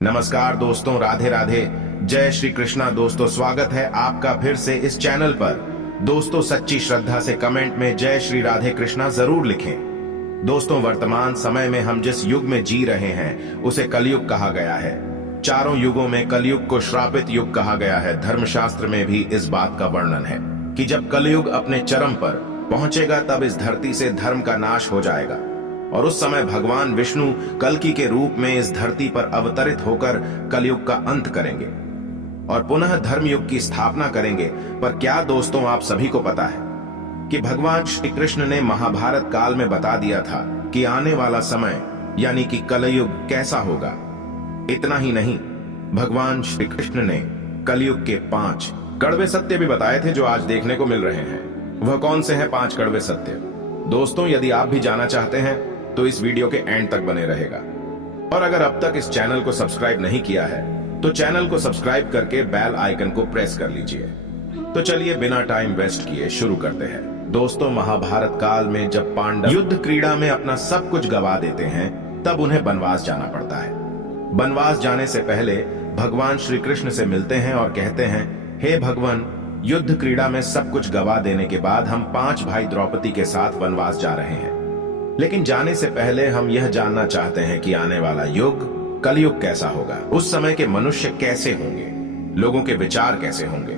नमस्कार दोस्तों, राधे राधे, जय श्री कृष्णा। दोस्तों स्वागत है आपका फिर से इस चैनल पर। दोस्तों सच्ची श्रद्धा से कमेंट में जय श्री राधे कृष्णा जरूर लिखें। दोस्तों वर्तमान समय में हम जिस युग में जी रहे हैं उसे कलयुग कहा गया है। चारों युगों में कलयुग को श्रापित युग कहा गया है। धर्मशास्त्र में भी इस बात का वर्णन है कि जब कलयुग अपने चरम पर पहुंचेगा तब इस धरती से धर्म का नाश हो जाएगा और उस समय भगवान विष्णु कल्कि के रूप में इस धरती पर अवतरित होकर कलयुग का अंत करेंगे और पुनः धर्मयुग की स्थापना करेंगे। पर क्या दोस्तों आप सभी को पता है कि भगवान श्री कृष्ण ने महाभारत काल में बता दिया था कि आने वाला समय यानी कि कलयुग कैसा होगा। इतना ही नहीं, भगवान श्री कृष्ण ने कलयुग के 5 कड़वे सत्य भी बताए थे जो आज देखने को मिल रहे हैं। वह कौन से हैं 5 कड़वे सत्य? दोस्तों यदि आप भी जानना चाहते हैं तो इस वीडियो के एंड तक बने रहेगा और अगर अब तक इस चैनल को सब्सक्राइब नहीं किया है तो चैनल को सब्सक्राइब करके बेल आइकन को प्रेस कर लीजिए। तो चलिए बिना टाइम वेस्ट किए शुरू करते हैं। दोस्तों महाभारत काल में जब पांडव युद्ध क्रीड़ा में अपना सब कुछ गवा देते हैं तब उन्हें वनवास जाना पड़ता है। वनवास जाने से पहले भगवान श्री कृष्ण से मिलते हैं और कहते हैं, हे भगवान, युद्ध क्रीड़ा में सब कुछ गवा देने के बाद हम 5 भाई द्रौपदी के साथ वनवास जा रहे हैं, लेकिन जाने से पहले हम यह जानना चाहते हैं कि आने वाला युग कलयुग कैसा होगा। उस समय के मनुष्य कैसे होंगे, लोगों के विचार कैसे होंगे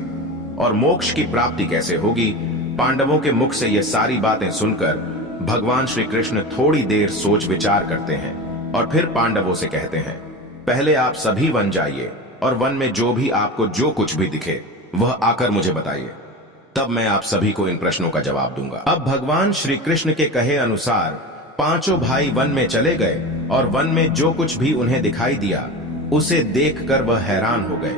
और मोक्ष की प्राप्ति कैसे होगी। पांडवों के मुख से यह सारी बातें सुनकर भगवान श्री कृष्ण थोड़ी देर सोच विचार करते हैं और फिर पांडवों से कहते हैं, पहले आप सभी वन जाइए और वन में जो भी आपको जो कुछ भी दिखे वह आकर मुझे बताइए, तब मैं आप सभी को इन प्रश्नों का जवाब दूंगा। अब भगवान श्री कृष्ण के कहे अनुसार 5 भाई वन में चले गए और वन में जो कुछ भी उन्हें दिखाई दिया उसे देखकर वह हैरान हो गए।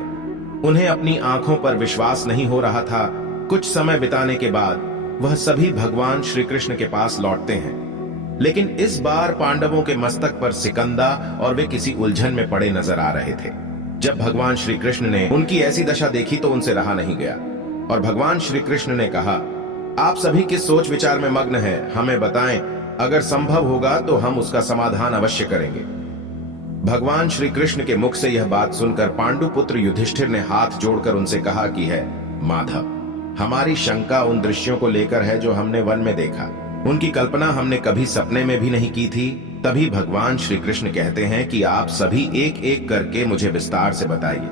उन्हें अपनी आंखों पर विश्वास नहीं हो रहा था। कुछ समय बिताने के बाद वह सभी भगवान श्री कृष्ण के पास लौटते हैं, लेकिन इस बार पांडवों के मस्तक पर सिकंदा और वे किसी उलझन में पड़े नजर आ रहे थे। जब भगवान श्री कृष्ण ने उनकी ऐसी दशा देखी तो उनसे रहा नहीं गया और भगवान श्री कृष्ण ने कहा, आप सभी किस सोच विचार में मग्न हैं, हमें बताएं, अगर संभव होगा तो हम उसका समाधान अवश्य करेंगे। भगवान श्री कृष्ण के मुख से यह बात सुनकर पांडुपुत्र युधिष्ठिर ने हाथ जोड़कर उनसे कहा कि है माधव, हमारी शंका उन दृश्यों को लेकर है जो हमने वन में देखा। उनकी कल्पना हमने कभी सपने में भी नहीं की थी। तभी भगवान श्री कृष्ण कहते हैं कि आप सभी एक एक करके मुझे विस्तार से बताइए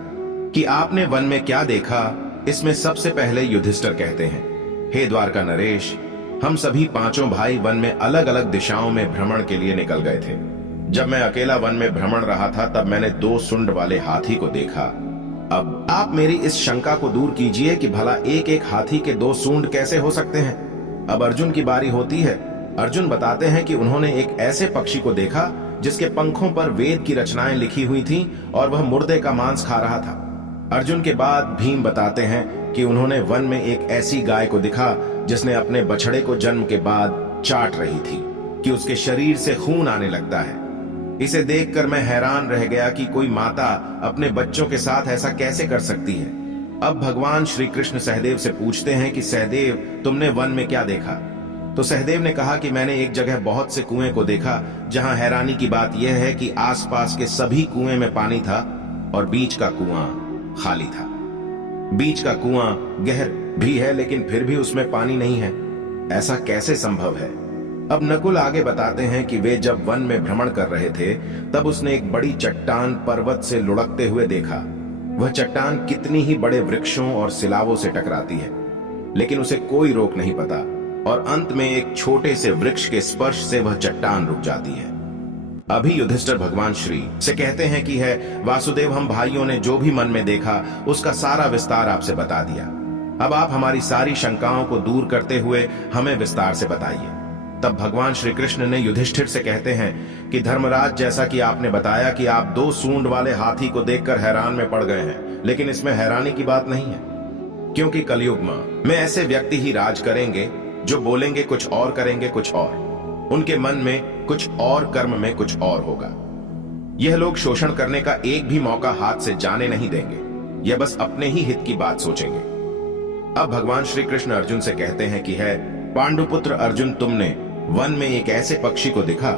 कि आपने वन में क्या देखा। इसमें सबसे पहले युधिष्ठिर कहते हैं, हे द्वारका नरेश, हम सभी 5 भाई वन में अलग अलग दिशाओं में भ्रमण के लिए निकल गए थे। जब मैं अकेला वन में भ्रमण रहा था तब मैंने 2 सूंड वाले हाथी को देखा। अब आप मेरी इस शंका को दूर कीजिए कि भला एक एक हाथी के 2 सूंड कैसे हो सकते हैं। अब अर्जुन की बारी होती है। अर्जुन बताते हैं कि उन्होंने एक ऐसे पक्षी को देखा जिसके पंखों पर वेद की रचनाएं लिखी हुई थीं और वह मुर्दे का मांस खा रहा था। अर्जुन के बाद भीम बताते हैं कि उन्होंने वन में एक ऐसी गाय को देखा जिसने अपने बछड़े को जन्म के बाद चाट रही थी कि उसके शरीर से खून आने लगता है। इसे देखकर मैं हैरान रह गया कि कोई माता अपने बच्चों के साथ ऐसा कैसे कर सकती है। अब भगवान श्री कृष्ण सहदेव से पूछते हैं कि सहदेव, तुमने वन में क्या देखा? तो सहदेव ने कहा कि मैंने एक जगह बहुत से कुएं को देखा जहां हैरानी की बात यह है कि आसपास के सभी कुएं में पानी था और बीच का कुआं खाली था। बीच का कुआं गहर भी है लेकिन फिर भी उसमें पानी नहीं है। ऐसा कैसे संभव है? अब नकुल आगे बताते हैं कि वे जब वन में भ्रमण कर रहे थे तब उसने एक बड़ी चट्टान पर्वत से लुढ़कते हुए देखा। वह चट्टान कितनी ही बड़े वृक्षों और सिलावों से टकराती है, लेकिन उसे कोई रोक नहीं पाता और अंत में एक छोटे से वृक्ष के स्पर्श से वह चट्टान रुक जाती है। अभी युधिष्ठिर भगवान श्री से कहते हैं कि है वासुदेव, हम भाइयों ने जो भी मन में देखा उसका सारा विस्तार आपसे बता दिया। अब आप हमारी सारी शंकाओं को दूर करते हुए हमें विस्तार से बताइए। तब भगवान श्री कृष्ण ने युधिष्ठिर से कहते हैं कि धर्मराज, जैसा कि आपने बताया कि आप 2 सूंड वाले हाथी को देखकर हैरान में पड़ गए हैं, लेकिन इसमें हैरानी की बात नहीं है, क्योंकि कलयुग में ऐसे व्यक्ति ही राज करेंगे जो बोलेंगे कुछ और करेंगे कुछ और। उनके मन में कुछ और, कर्म में कुछ और होगा। यह लोग शोषण करने का एक भी मौका हाथ से जाने नहीं देंगे। यह बस अपने ही हित की बात सोचेंगे। अब भगवान श्री कृष्ण अर्जुन से कहते हैं कि है पांडुपुत्र अर्जुन, तुमने वन में एक ऐसे पक्षी को देखा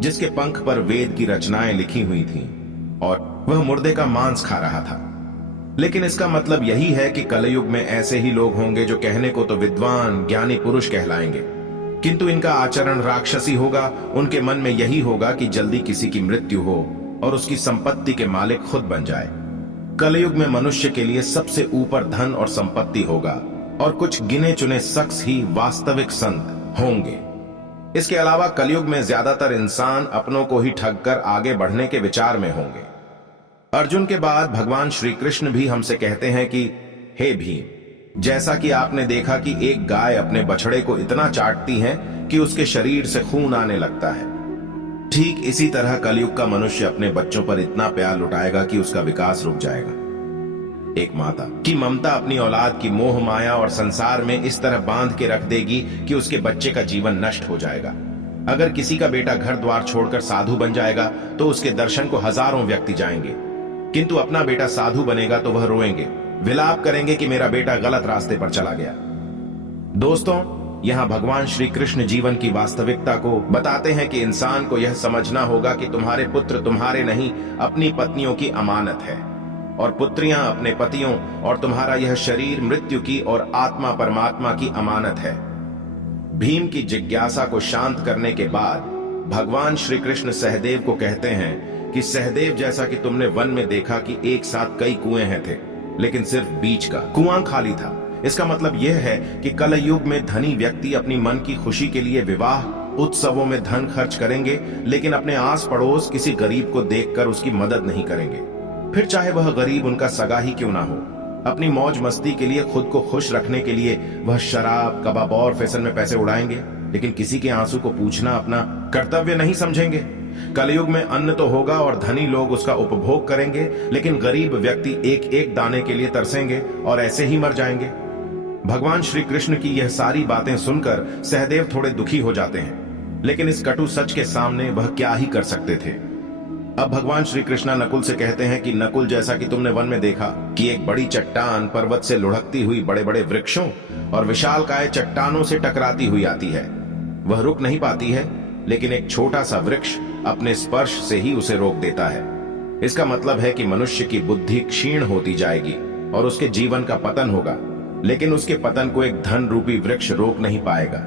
जिसके पंख पर वेद की रचनाएं लिखी हुई थीं और वह मुर्दे का मांस खा रहा था। लेकिन इसका मतलब यही है कि कलयुग में ऐसे ही लोग होंगे जो कहने को तो विद्वान ज्ञानी पुरुष कहलाएंगे, किंतु इनका आचरण राक्षसी होगा। उनके मन में यही होगा कि जल्दी किसी की मृत्यु हो और उसकी संपत्ति के मालिक खुद बन जाए। कलयुग में मनुष्य के लिए सबसे ऊपर धन और संपत्ति होगा और कुछ गिने चुने शख्स ही वास्तविक संत होंगे। इसके अलावा कलयुग में ज्यादातर इंसान अपनों को ही ठगकर आगे बढ़ने के विचार में होंगे। अर्जुन के बाद भगवान श्री कृष्ण भी हमसे कहते हैं कि हे भीम, जैसा कि आपने देखा कि एक गाय अपने बछड़े को इतना चाटती है कि उसके शरीर से खून आने लगता है, ठीक इसी तरह कलयुग का मनुष्य अपने बच्चों पर इतना प्यार लुटाएगा कि उसका विकास रुक जाएगा। एक माता की ममता अपनी औलाद की मोह माया और संसार में इस तरह बांध के रख देगी कि उसके बच्चे का जीवन नष्ट हो जाएगा। अगर किसी का बेटा घर द्वार छोड़कर साधु बन जाएगा तो उसके दर्शन को हजारों व्यक्ति जाएंगे, किंतु अपना बेटा साधु बनेगा तो वह रोएंगे, विलाप करेंगे कि मेरा बेटा गलत रास्ते पर चला गया। दोस्तों, यहाँ भगवान श्री कृष्ण जीवन की वास्तविकता को बताते हैं कि इंसान को यह समझना होगा कि तुम्हारे पुत्र तुम्हारे नहीं, अपनी पत्नियों की अमानत है, और पुत्रियां अपने पतियों, और तुम्हारा यह शरीर मृत्यु की और आत्मा परमात्मा की अमानत है। भीम की जिज्ञासा को शांत करने के बाद भगवान श्री कृष्ण सहदेव को कहते हैं कि सहदेव, जैसा कि तुमने वन में देखा कि एक साथ कई कुएं हैं थे, लेकिन सिर्फ बीच का कुआं खाली था। इसका मतलब यह है कि कल युग में धनी व्यक्ति अपनी मन की खुशी के लिए विवाह उत्सवों में धन खर्च करेंगे, लेकिन अपने आस पड़ोस किसी गरीब को देखकर उसकी मदद नहीं करेंगे, फिर चाहे वह गरीब उनका सगा ही क्यों ना हो। अपनी मौज मस्ती के लिए, खुद को खुश रखने के लिए वह शराब, कबाब और फैशन में पैसे उड़ाएंगे, लेकिन किसी के आंसू को पूछना अपना कर्तव्य नहीं समझेंगे। कलयुग में अन्न तो होगा और धनी लोग उसका उपभोग करेंगे, लेकिन गरीब व्यक्ति एक एक दाने के लिए तरसेंगे और ऐसे ही मर जाएंगे। भगवान श्री कृष्ण की यह सारी बातें सुनकर सहदेव थोड़े दुखी हो जाते हैं, लेकिन इस कटु सच के सामने वह क्या ही कर सकते थे। अब भगवान श्री कृष्ण नकुल से कहते हैं कि नकुल, जैसा कि तुमने वन में देखा कि एक बड़ी चट्टान पर्वत से लुढ़कती हुई बड़े बड़े वृक्षों और विशालकाय चट्टानों से टकराती हुई आती है। वह रुक नहीं पाती है, लेकिन एक छोटा सा वृक्ष अपने स्पर्श से ही उसे रोक देता है। इसका मतलब है कि मनुष्य की बुद्धि क्षीण होती जाएगी और उसके जीवन का पतन होगा, लेकिन उसके पतन को एक धन रूपी वृक्ष रोक नहीं पाएगा,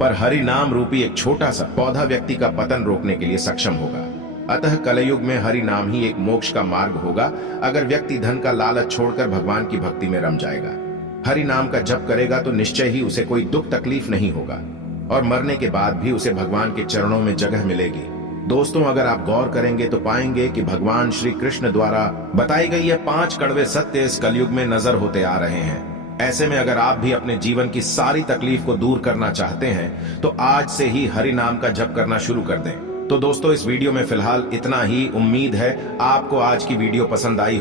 पर हरि नाम रूपी एक छोटा सा पौधा व्यक्ति का पतन रोकने के लिए सक्षम होगा। अतः कलयुग में हरि नाम ही एक मोक्ष का मार्ग होगा, अगर व्यक्ति धन का लालच छोड़कर भगवान की भक्ति में रम जाएगा। हरि नाम का जप करेगा तो निश्चय ही उसे कोई दुख तकलीफ नहीं होगा और मरने के बाद भी उसे भगवान के चरणों में जगह मिलेगी। दोस्तों, अगर आप गौर करेंगे तो पाएंगे कि भगवान श्री कृष्ण द्वारा बताई गई ये 5 कड़वे सत्य इस कलयुग में नजर होते आ रहे हैं। ऐसे में अगर आप भी अपने जीवन की सारी तकलीफ को दूर करना चाहते हैं तो आज से ही हरि नाम का जप करना शुरू कर दें। तो दोस्तों, इस वीडियो में फिलहाल इतना ही। उम्मीद है आपको आज की वीडियो पसंद आई।